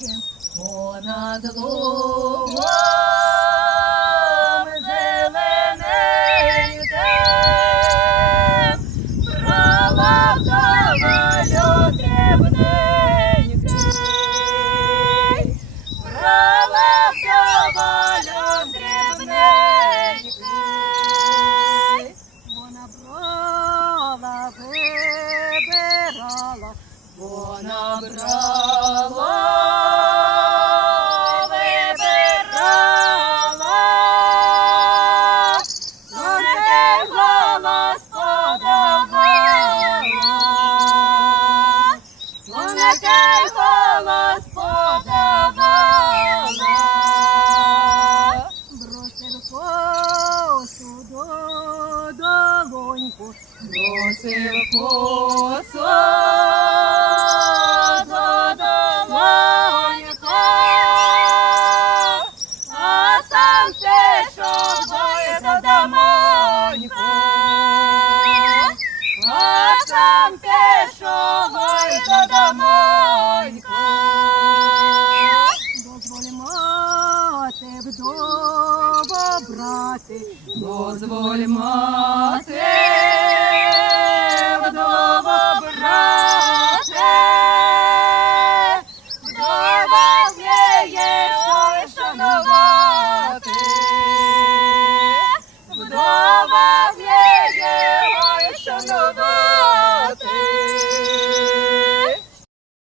над лугом зелененьким, брала вдова дрібненький, брала вдова дрібненький, вона брала, вибирала, вона брала, Сонечий голос подавала, бросив косу долоньку, бросив косу слово, брати, дозволь мати, вдова брате, вдова не є шанувати, вдова не